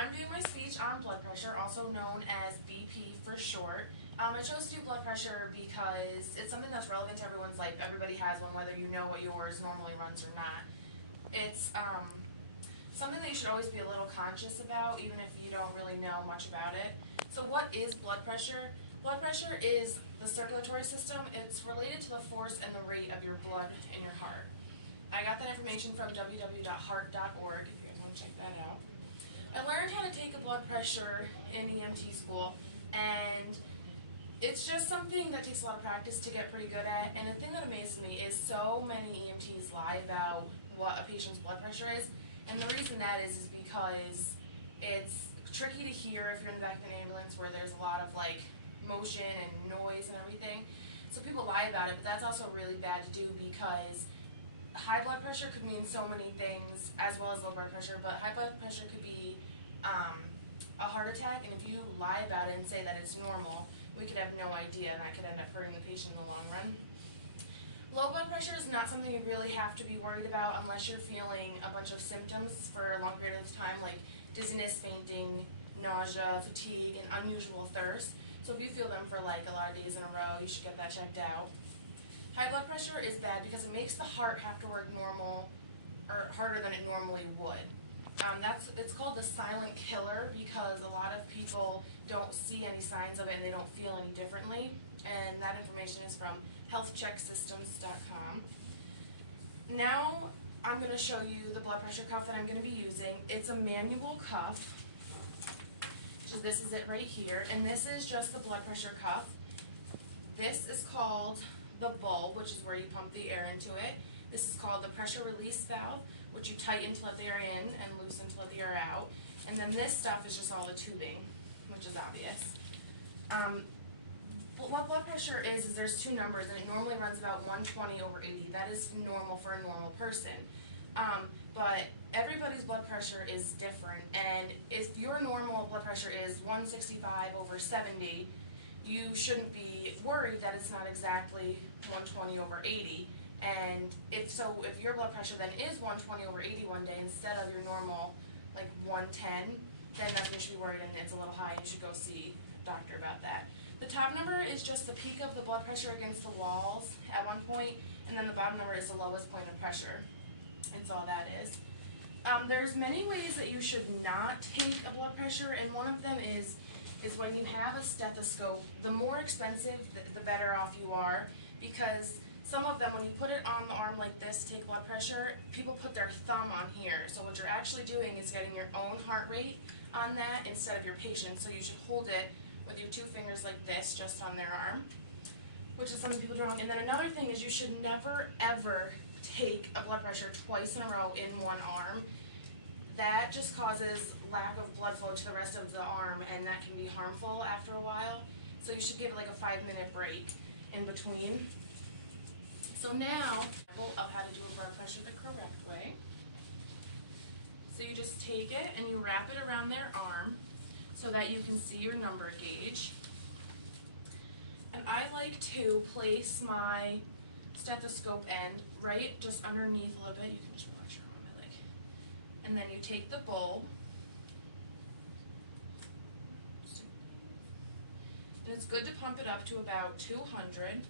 I'm doing my speech on blood pressure, also known as BP for short. I chose to do blood pressure because it's something that's relevant to everyone's life. Everybody has one, whether you know what yours normally runs or not. It's something that you should always be a little conscious about, even if you don't really know much about it. So what is blood pressure? Blood pressure is the circulatory system. It's related to the force and the rate of your blood in your heart. I got that information from www.heart.org, if you guys want to check that out. I learned how to take a blood pressure in EMT school, and it's just something that takes a lot of practice to get pretty good at. And the thing that amazes me is so many EMTs lie about what a patient's blood pressure is, and the reason that is because it's tricky to hear if you're in the back of an ambulance where there's a lot of motion and noise and everything. So people lie about it, but that's also really bad to do because high blood pressure could mean so many things as well as low blood pressure, but high blood pressure could be a heart attack, and if you lie about it and say that it's normal, we could have no idea, and that could end up hurting the patient in the long run. Low blood pressure is not something you really have to be worried about unless you're feeling a bunch of symptoms for a long period of time, like dizziness, fainting, nausea, fatigue, and unusual thirst. So if you feel them for a lot of days in a row, you should get that checked out. High blood pressure is bad because it makes the heart have to work normal or harder than it normally would. It's called the silent killer because a lot of people don't see any signs of it and they don't feel any differently. And that information is from healthchecksystems.com. Now I'm going to show you the blood pressure cuff that I'm going to be using. It's a manual cuff. So this is it right here, and this is just the blood pressure cuff. This is called the bulb, which is where you pump the air into it. This is called the pressure release valve, which you tighten to let the air in and loosen to let the air out. And then this stuff is just all the tubing, which is obvious. What blood pressure is there's two numbers, and it normally runs about 120/80. That is normal for a normal person. But everybody's blood pressure is different, and if your normal blood pressure is 165/70, you shouldn't be worried that it's not exactly 120/80. And if your blood pressure then is 120/80 one day instead of your normal 110, then that's when you should be worried and it's a little high and you should go see a doctor about that. The top number is just the peak of the blood pressure against the walls at one point, and then the bottom number is the lowest point of pressure. That's all that is. There's many ways that you should not take a blood pressure, and one of them is when you have a stethoscope. The more expensive, the better off you are, because some of them, when you put it on the arm like this to take blood pressure, people put their thumb on here. So what you're actually doing is getting your own heart rate on that instead of your patient's. So you should hold it with your two fingers like this, just on their arm, which is something people do wrong. And then another thing is you should never, ever take a blood pressure twice in a row in one arm. That just causes lack of blood flow to the rest of the arm, and that can be harmful after a while. So you should give it a 5-minute break in between. So now, of how to do a blood pressure the correct way. So you just take it and you wrap it around their arm so that you can see your number gauge. And I like to place my stethoscope end right just underneath a little bit. You can just relax your arm a bit, and then you take the bulb. And it's good to pump it up to about 200.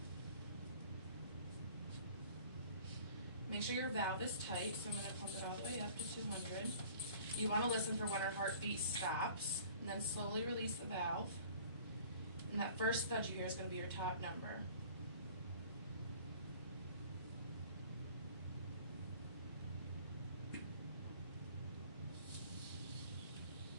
Make sure your valve is tight, so I'm going to pump it all the way up to 200. You want to listen for when our heartbeat stops, and then slowly release the valve. And that first thud you hear is going to be your top number.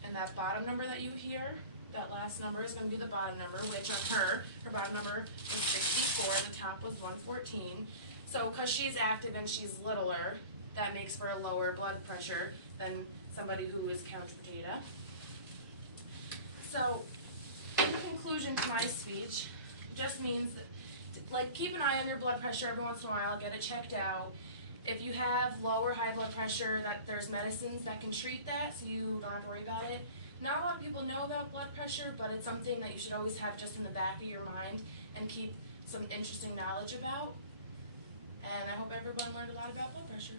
And that bottom number that you hear, that last number is going to be the bottom number, which on her bottom number was 64, the top was 114. So because she's active and she's littler, that makes for a lower blood pressure than somebody who is couch potato. So in conclusion to my speech, just means that, keep an eye on your blood pressure every once in a while, get it checked out. If you have low or high blood pressure, there's medicines that can treat that, so you don't have to worry about it. Not a lot of people know about blood pressure, but it's something that you should always have just in the back of your mind and keep some interesting knowledge about. And I hope everyone learned a lot about blood pressure.